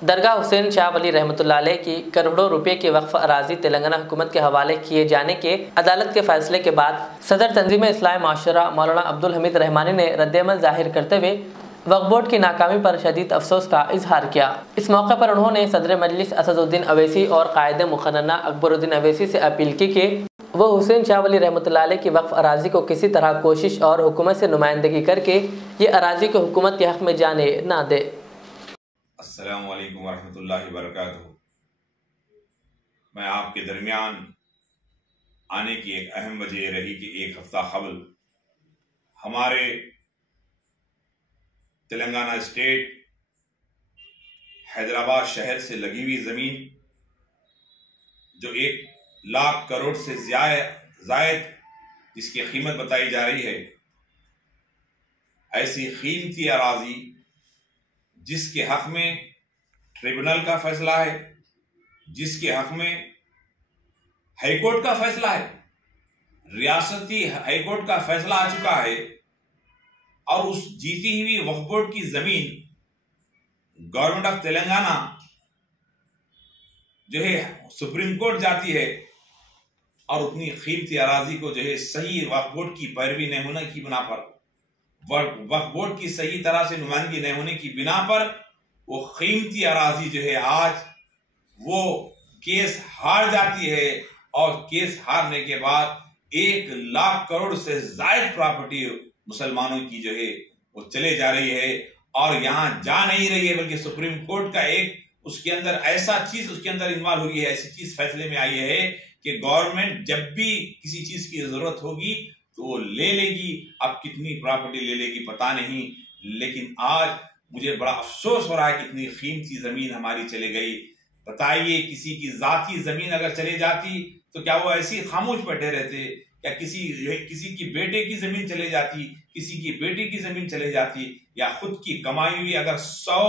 दरगाह हुसैन शाह वली रहमतुल्लाह अलैह की करोड़ों रुपए की वक्फ अराजी तेलंगाना हुकूमत के हवाले किए जाने के अदालत के फैसले के बाद सदर तंजीम इस्लाह माशरा मौलाना अब्दुल हमीद रहमानी ने रद्द-ए-अमल जाहिर करते हुए वक्फ बोर्ड की नाकामी पर शदीद अफसोस का इजहार किया। इस मौके पर उन्होंने सदर मजलिस असदुद्दीन अवैसी और कायदे मुखन्ना अकबरुद्दीन अवैसी से अपील की कि वो हुसैन शाह वली रहमतुल्लाह अलैह की वक्फ अराजी को किसी तरह कोशिश और हुकूमत से नुमाइंदगी करके ये अराजी को हुकूमत के हक में जाने ना दे। अस्सलामु अलैकुम वरहमतुल्लाहि वबरकातुहू। मैं आपके दरमियान आने की एक अहम वजह रही कि एक हफ्ता कबल हमारे तेलंगाना स्टेट हैदराबाद शहर से लगी हुई ज़मीन जो 1 लाख करोड़ से ज़ायद जिसकी कीमत बताई जा रही है, ऐसी कीमती अराजी जिसके हक में ट्रिब्यूनल का फैसला है, जिसके हक में हाईकोर्ट का फैसला है, रियासती हाईकोर्ट का फैसला आ चुका है, और उस जीती हुई वक्फ बोर्ड की जमीन गवर्नमेंट ऑफ तेलंगाना जो है सुप्रीम कोर्ट जाती है और उतनी कीमती अराजी को जो है सही वक्फ बोर्ड की पैरवी नहीं होने की बिना पर, वक्फ बोर्ड की सही तरह से नुमाइंदगी नहीं होने की बिना पर वो कीमती अराजी जो है आज वो केस हार जाती है, और केस हारने के बाद 1 लाख करोड़ से ज्यादा प्रॉपर्टी मुसलमानों की जो है वो चले जा रही है, और यहाँ जा नहीं रही है, बल्कि सुप्रीम कोर्ट का एक उसके अंदर ऐसा चीज उसके अंदर इन्वॉल्व हुई है, ऐसी चीज फैसले में आई है कि गवर्नमेंट जब भी किसी चीज की जरूरत होगी तो वो ले लेगी। अब कितनी प्रॉपर्टी ले लेगी पता नहीं, लेकिन आज मुझे बड़ा अफसोस हो रहा है कि इतनी कीमती जमीन हमारी चले गई। बताइए, किसी की जाती जमीन अगर चले जाती तो क्या वो ऐसी खामोश बैठे रहते? क्या किसी की बेटे की जमीन चले जाती, किसी की बेटी की जमीन चले जाती, या खुद की कमाई हुई अगर 100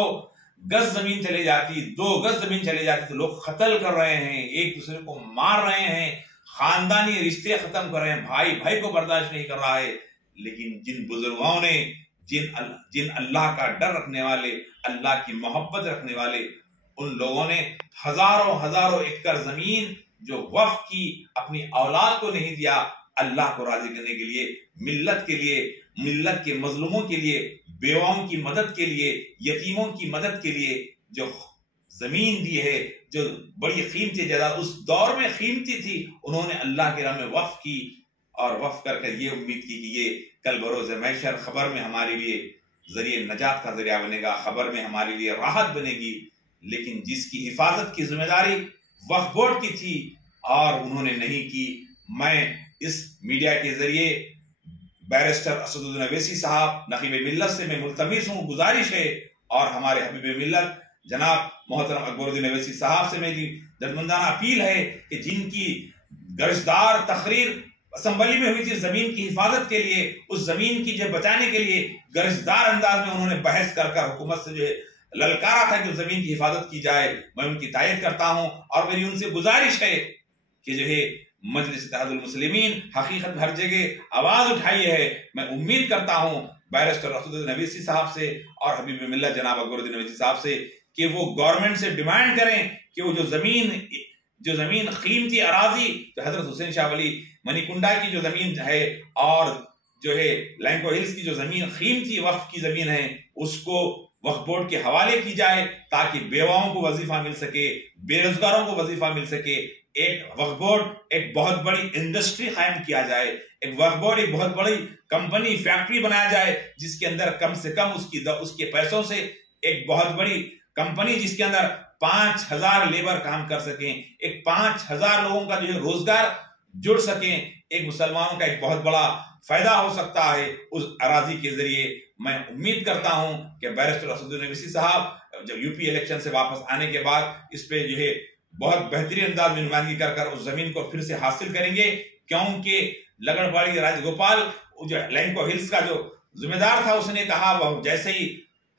गज जमीन चले जाती, 2 गज जमीन चले जाती, तो लोग कत्ल कर रहे हैं, एक दूसरे को मार रहे हैं, खानदानी रिश्ते खत्म कर रहे हैं, भाई भाई को बर्दाश्त नहीं कर रहा है। लेकिन जिन बुजुर्गों ने, जिन अल्लाह का डर रखने वाले, अल्लाह की मोहब्बत रखने वाले, उन लोगों ने हजारों एकड़ जमीन जो वक्फ की अपनी औलाद को नहीं दिया, अल्लाह को राजी करने के लिए, मिल्लत के लिए, मिल्लत के मजलूमों के लिए, बेवाओं की मदद के लिए, यतीमों की मदद के लिए जो जमीन दी है, जो बड़ी कीमती जायदाद उस दौर में कीमती थी, उन्होंने अल्लाह के राह में वक्फ की, और वक्फ करके ये उम्मीद की कि ये कल बरोज़ महशर खबर में हमारे लिए जरिए नजात का जरिया बनेगा, खबर में हमारे लिए राहत बनेगी। लेकिन जिसकी हिफाजत की जिम्मेदारी वक्फ बोर्ड की थी और उन्होंने नहीं की, मैं इस मीडिया के जरिए बैरिस्टर असदुद्दीन अवैसी साहब नकीब मिल्लत से मैं मुल्तमिस हूँ, गुजारिश है, और हमारे हबीब मिल्लत जनाब मोहतरम अकबरुद्दीन अवैसी साहब से मेरी दर्दमंदाना अपील है कि जिनकी गर्जदार तकरीर असम्बली में हुई थी जमीन की हिफाजत के लिए, उस जमीन की जो बचाने के लिए गर्जदार अंदाज में उन्होंने बहस कर हुकूमत से जो है ललकारा था कि जमीन की हिफाजत की जाए, मैं उनकी तायद करता हूं, और मेरी उनसे गुजारिश है कि जो है मजलिस इत्तेहादुल मुस्लिमीन हकीकत में हर जगह आवाज उठाई है। मैं उम्मीद करता हूं बैरिस्टर असदुद्दीन अवैसी साहब से और हबीब मिल्लत जनाब अकबरुद्दीन अवैसी साहब से कि वो गवर्नमेंट से डिमांड करें कि वो जो जमीन कीमती अराजी जो हजरत हुसैन शाह वली मणिकुंडा की जो जमीन है, और जो है लैंको हिल्स की जो जमीन कीमती वक्फ की जमीन है, उसको वक्फ बोर्ड के हवाले की जाए, ताकि बेवाओं को वजीफा मिल सके, बेरोजगारों को वजीफा मिल सके। एक वक्फ बोर्ड एक बहुत बड़ी इंडस्ट्री कायम किया जाए, एक वक्फ बोर्ड एक बहुत बड़ी कंपनी फैक्ट्री बनाया जाए, जिसके अंदर कम से कम उसके पैसों से एक बहुत बड़ी कंपनी जिसके अंदर 5000 लेबर काम कर सकें, एक 5000 लोगों का जो है रोजगार जुड़ सकें, एक मुसलमानों का एक बहुत बड़ा फायदा हो सकता है उस अराजी के जरिए। मैं उम्मीद करता हूं कि बैरिस्टर असदुद्दीन अवैसी साहब जब यूपी इलेक्शन से वापस आने के बाद इस पे जो है बहुत बेहतरीन अंदाज में नुमाइंदगी कर उस जमीन को फिर से हासिल करेंगे, क्योंकि लगड़बाड़ी राजगोपाल जो लैंको हिल्स का जो जिम्मेदार था, उसने कहा वह जैसे ही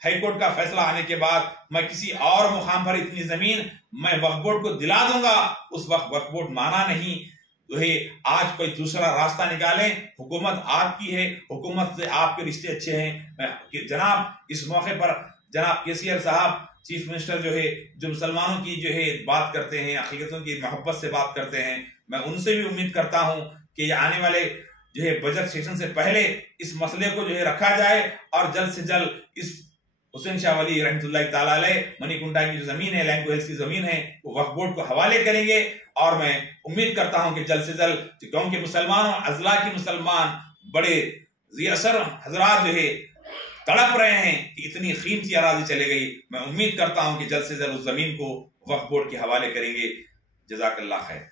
हाईकोर्ट का फैसला आने के बाद मैं किसी और मुकाम पर इतनी जमीन मैं वक्फ बोर्ड को दिला दूंगा, उस वक्त वक्फ बोर्ड माना नहीं। तो है आज कोई दूसरा रास्ता निकालें, हुकूमत आपकी है, हुकूमत से आपके रिश्ते अच्छे हैं। कि जनाब इस मौके पर जनाब केसीआर साहब चीफ मिनिस्टर जो है, जो मुसलमानों की जो है बात करते हैं, अक़लियतों की मोहब्बत से बात करते हैं, मैं उनसे भी उम्मीद करता हूं कि ये आने वाले जो है बजट सेशन से पहले इस मसले को जो है रखा जाए और जल्द से जल्द इस हुसैन शाह वली रहमतुल्लाह ताला अलैह मणिकुंडा की जो जमीन है, लैंको हिल्स की जमीन है, वो वक्फ बोर्ड को हवाले करेंगे। और मैं उम्मीद करता हूं कि जल्द से जल्द गाँव के मुसलमान, अजला के मुसलमान, बड़े ज़ियासर हजरात जो है तड़प रहे हैं कि इतनी कीमती अराजी चले गई। मैं उम्मीद करता हूं कि जल्द से जल्द उस जमीन को वक्फ बोर्ड के हवाले करेंगे। जज़ाकल्लाह खैर।